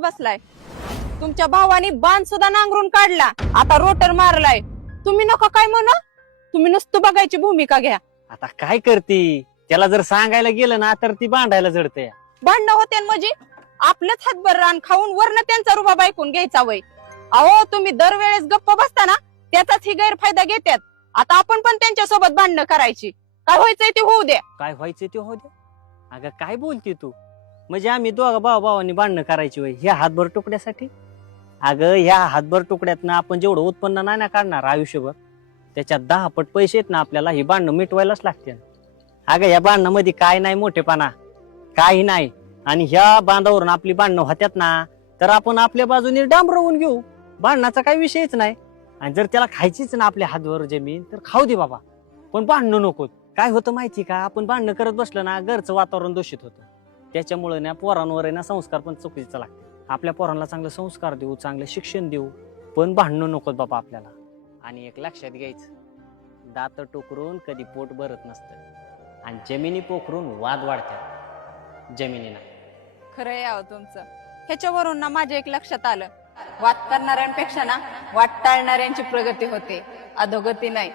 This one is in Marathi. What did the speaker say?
बसलाय. तुमच्या भावानी बाण सुद्धा नांगरून काढला, आता रोटर मारलाय. तुम्ही नका काय म्हणा, तुम्ही नुसतं बघायची भूमिका घ्या. आता काय करती, त्याला जर सांगायला गेलं ना तर ती भांडायला जडते. भांडणं होते म्हणजे आपलंच हातभर रान खाऊन वरनं त्यांचा रुबाब ऐकून घ्यायचा वय. अहो तुम्ही दरवेळेस गप्प बसताना त्याचाच ही गैरफायदा घेतात. आता आपण पण त्यांच्या सोबत भांडणं करायची. काय व्हायचंय ते होऊ द्या. काय व्हायचं ते हो द्या. अगं काय बोलती तू, म्हणजे आम्ही दोघा भावांनी भांडणं करायची वय ह्या हातभर तुकड्यासाठी? अगं ह्या हातभर तुकड्यातनं आपण जेवढं उत्पन्न नाही ना काढणार आयुष्यभर, त्याच्यात 10 पट पैसे आहेत ना आपल्याला, ही भांडणं मिटवायलाच लागते. अगं या भांडणामध्ये काय नाही मोठेपणा, काही नाही. आणि ह्या बांधावरून आपली भांडणं होत्यात ना तर आपण आपल्या बाजूने डांबरवून घेऊ, भांडणाचा काही विषयच नाही. आणि जर त्याला खायचीच ना आपल्या हातवर जमीन तर खाऊ दे बाबा, पण भांडणं नको. काय होतं माहिती का, आपण भांडणं करत बसलं ना घरचं वातावरण दूषित होतं. त्याच्यामुळे ना पोरांवर आहे ना संस्कार पण चुकीचं लागते. आपल्या पोरांना चांगले संस्कार देऊ, चांगलं शिक्षण देऊ, पण भांडणं नकोत बाबा आपल्याला. आणि एक लक्षात घ्यायचं, दात टोकरून कधी पोट भरत नसतं, आणि जमिनी पोखरून वाद वाढतात, जमिनी नाही. खरं यावं तुमचं. ह्याच्यावरून ना माझ्या एक लक्षात आलं, वाद करणाऱ्यांपेक्षा ना वाद टाळणाऱ्यांची प्रगती होते, अधोगती नाही.